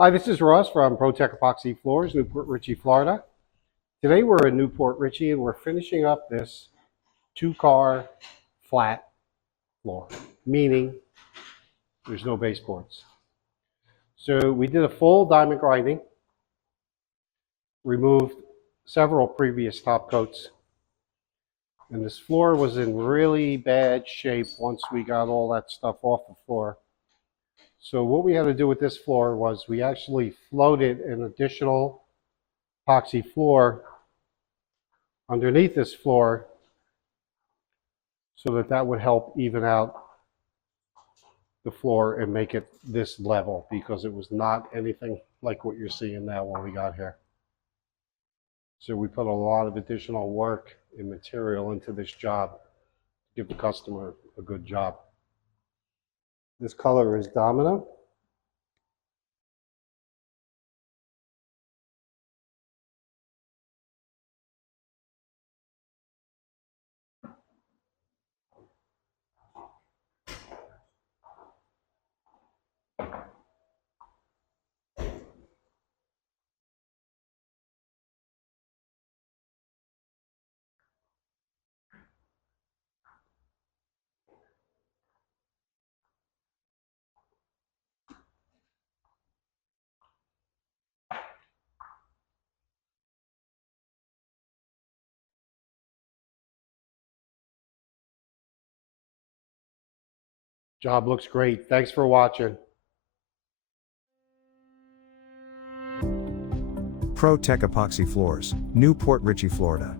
Hi, this is Ross from ProTech Epoxy Floors, Newport Richey, Florida. Today we're in Newport Richey and we're finishing up this two-car flat floor, meaning there's no baseboards. So we did a full diamond grinding, removed several previous top coats, and this floor was in really bad shape once we got all that stuff off the floor. So what we had to do with this floor was we actually floated an additional epoxy floor underneath this floor so that would help even out the floor and make it this level, because it was not anything like what you're seeing now when we got here. So we put a lot of additional work and material into this job to give the customer a good job. This color is Domino. Job looks great. Thanks for watching. ProTech Epoxy Floors, Newport Richey, Florida.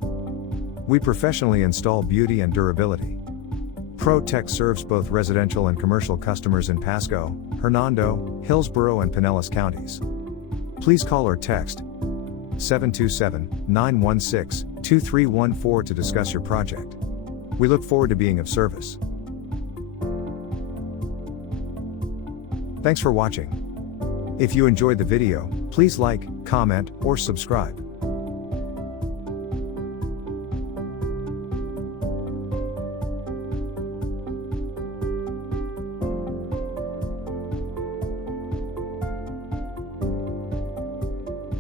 We professionally install beauty and durability. ProTech serves both residential and commercial customers in Pasco, Hernando, Hillsborough and Pinellas counties. Please call or text 727-916-2314 to discuss your project. We look forward to being of service. Thanks for watching. If you enjoyed the video, please like, comment, or subscribe.